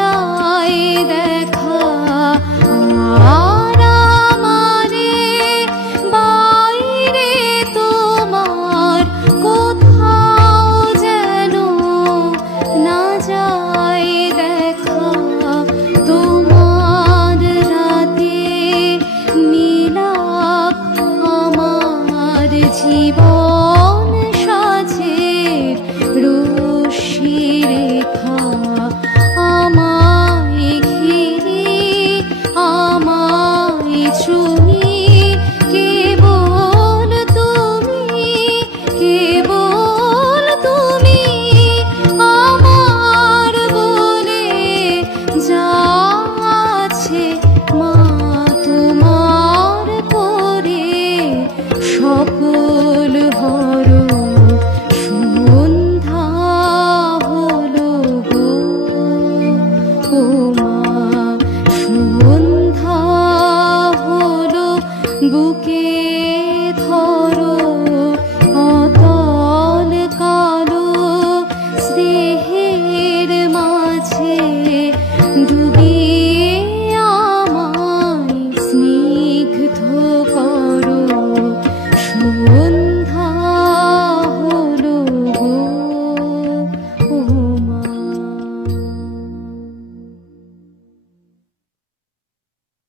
না দেখা। 独不敢。